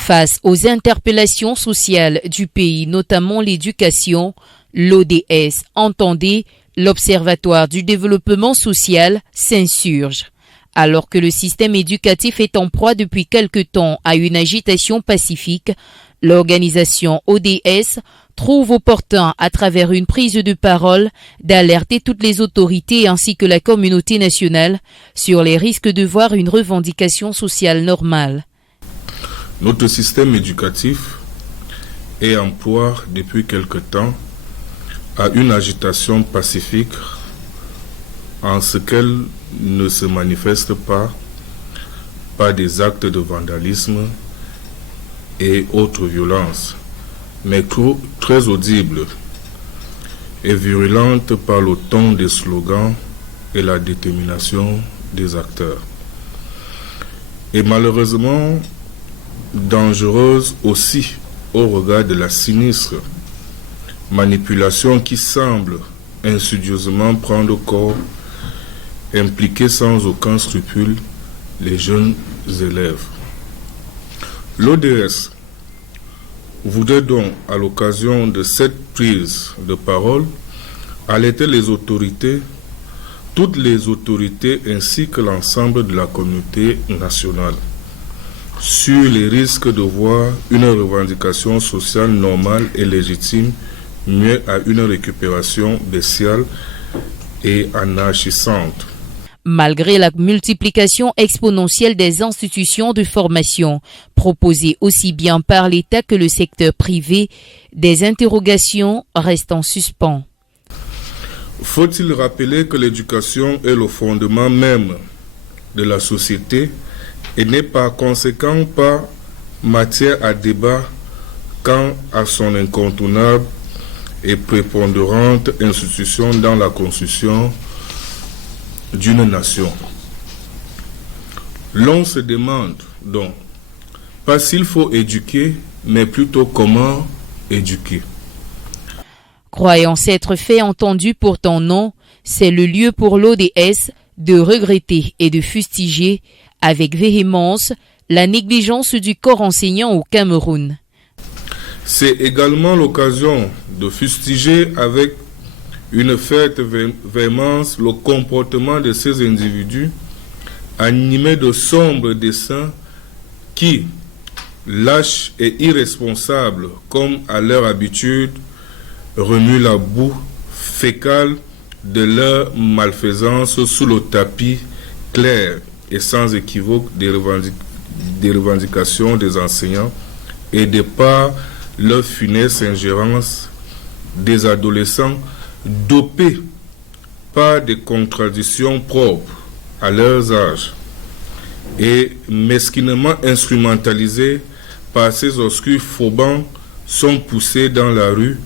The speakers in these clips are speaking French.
Face aux interpellations sociales du pays, notamment l'éducation, l'ODS, entendez, l'Observatoire du développement social s'insurge. Alors que le système éducatif est en proie depuis quelque temps à une agitation pacifique, l'organisation ODS trouve opportun, à travers une prise de parole, d'alerter toutes les autorités ainsi que la communauté nationale sur les risques de voir une revendication sociale normale. Notre système éducatif est en proie depuis quelque temps à une agitation pacifique en ce qu'elle ne se manifeste pas par des actes de vandalisme et autres violences, mais très audible et virulente par le ton des slogans et la détermination des acteurs. Et malheureusement, dangereuse aussi au regard de la sinistre manipulation qui semble insidieusement prendre corps, impliquer sans aucun scrupule les jeunes élèves. L'ODS voudrait donc, à l'occasion de cette prise de parole, alerter les autorités, toutes les autorités ainsi que l'ensemble de la communauté nationale, sur les risques de voir une revendication sociale normale et légitime mieux à une récupération bestiale et anarchisante. Malgré la multiplication exponentielle des institutions de formation proposées aussi bien par l'État que le secteur privé, des interrogations restent en suspens. Faut-il rappeler que l'éducation est le fondement même de la société et n'est par conséquent pas matière à débat quant à son incontournable et prépondérante institution dans la construction d'une nation. L'on se demande donc, pas s'il faut éduquer, mais plutôt comment éduquer. Croyant s'être fait entendu pour ton nom, c'est le lieu pour l'ODS de regretter et de fustiger avec véhémence la négligence du corps enseignant au Cameroun. C'est également l'occasion de fustiger avec une forte véhémence le comportement de ces individus animés de sombres desseins qui, lâches et irresponsables comme à leur habitude, remuent la boue fécale de leur malfaisance sous le tapis clair et sans équivoque des revendications des enseignants et de par leur funeste ingérence des adolescents dopés par des contradictions propres à leurs âges et mesquinement instrumentalisés par ces obscurs faubans sont poussés dans la rue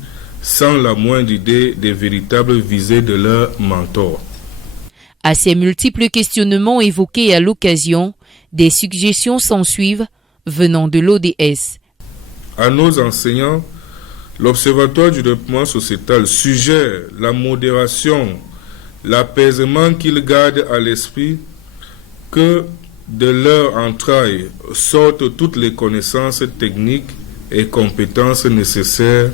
sans la moindre idée des véritables visées de leurs mentors. À ces multiples questionnements évoqués à l'occasion, des suggestions s'ensuivent venant de l'ODS. À nos enseignants, l'Observatoire du développement sociétal suggère la modération, l'apaisement qu'ils gardent à l'esprit, que de leur entrailles sortent toutes les connaissances techniques et compétences nécessaires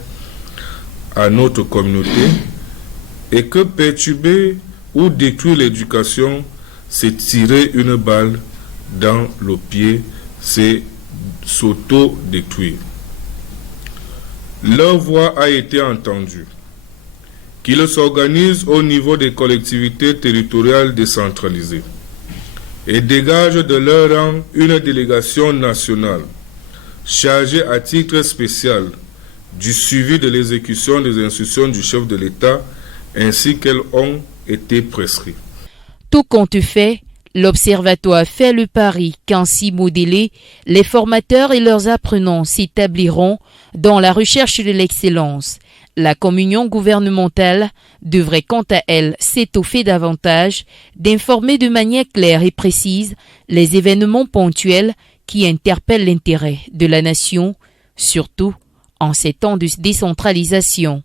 à notre communauté et que perturber ou détruire l'éducation, c'est tirer une balle dans le pied, c'est s'auto-détruire. Leur voix a été entendue. Qu'ils s'organisent au niveau des collectivités territoriales décentralisées et dégagent de leur rang une délégation nationale chargée à titre spécial du suivi de l'exécution des instructions du chef de l'État ainsi qu'elles ont été prescrites. Tout compte fait, l'Observatoire fait le pari qu'ainsi modélés, les formateurs et leurs apprenants s'établiront dans la recherche de l'excellence. La communion gouvernementale devrait quant à elle s'étoffer davantage, d'informer de manière claire et précise les événements ponctuels qui interpellent l'intérêt de la nation, surtout en ces temps de décentralisation.